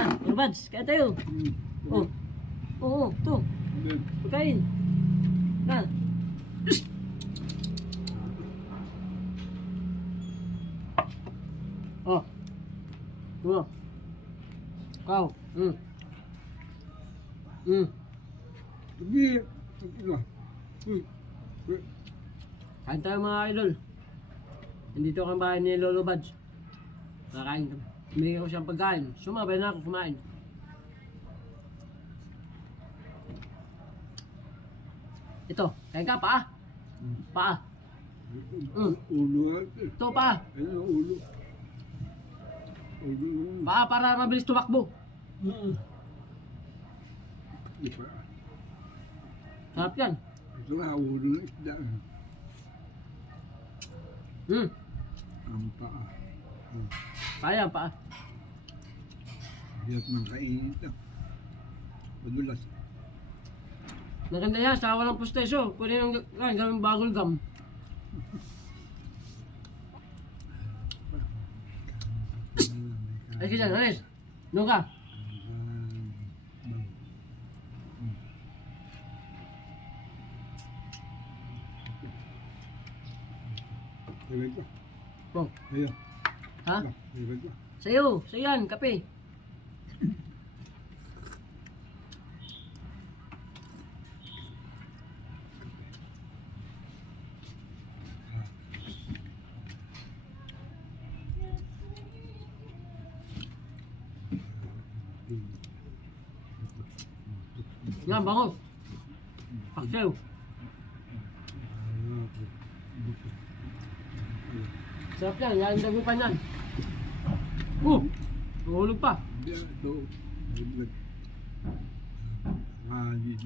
Ha, Robads, kaya tayo. Oh. Oo, to. Pagkain. Na. Oh. Oh. Kau. Hindi. Kain tayo mga idol. Nandito kang bahay ni Lolo Bads. Kakain kami. Binigyan ko siyang pagkain. Sumabay na ako kumain. Ito, kain ka, paa. Paa. Ulo ate. Ito, paa. Ano ulo? Ulo. Paa para mabilis tumakbo. Di pa. Sarap yan. Ito nga ulo ng isda. Ang paa. Kaya, paa. Hirap ng kainit ah. Madulas. Maganda yan, sa walang pusteso. Pwede nang gawin bagol gum. Ay, kaya dyan, Anes. Doon ka. Ibig ko. Oh. Ayo. Ha? Ibig ko. Sa'yo, sa'yo yan, kape. Yan, bango. Paksayo. Sarap yan, yan ang dagupan yan. Tuhulog pa. Hindi ito. Ibig. Hangin.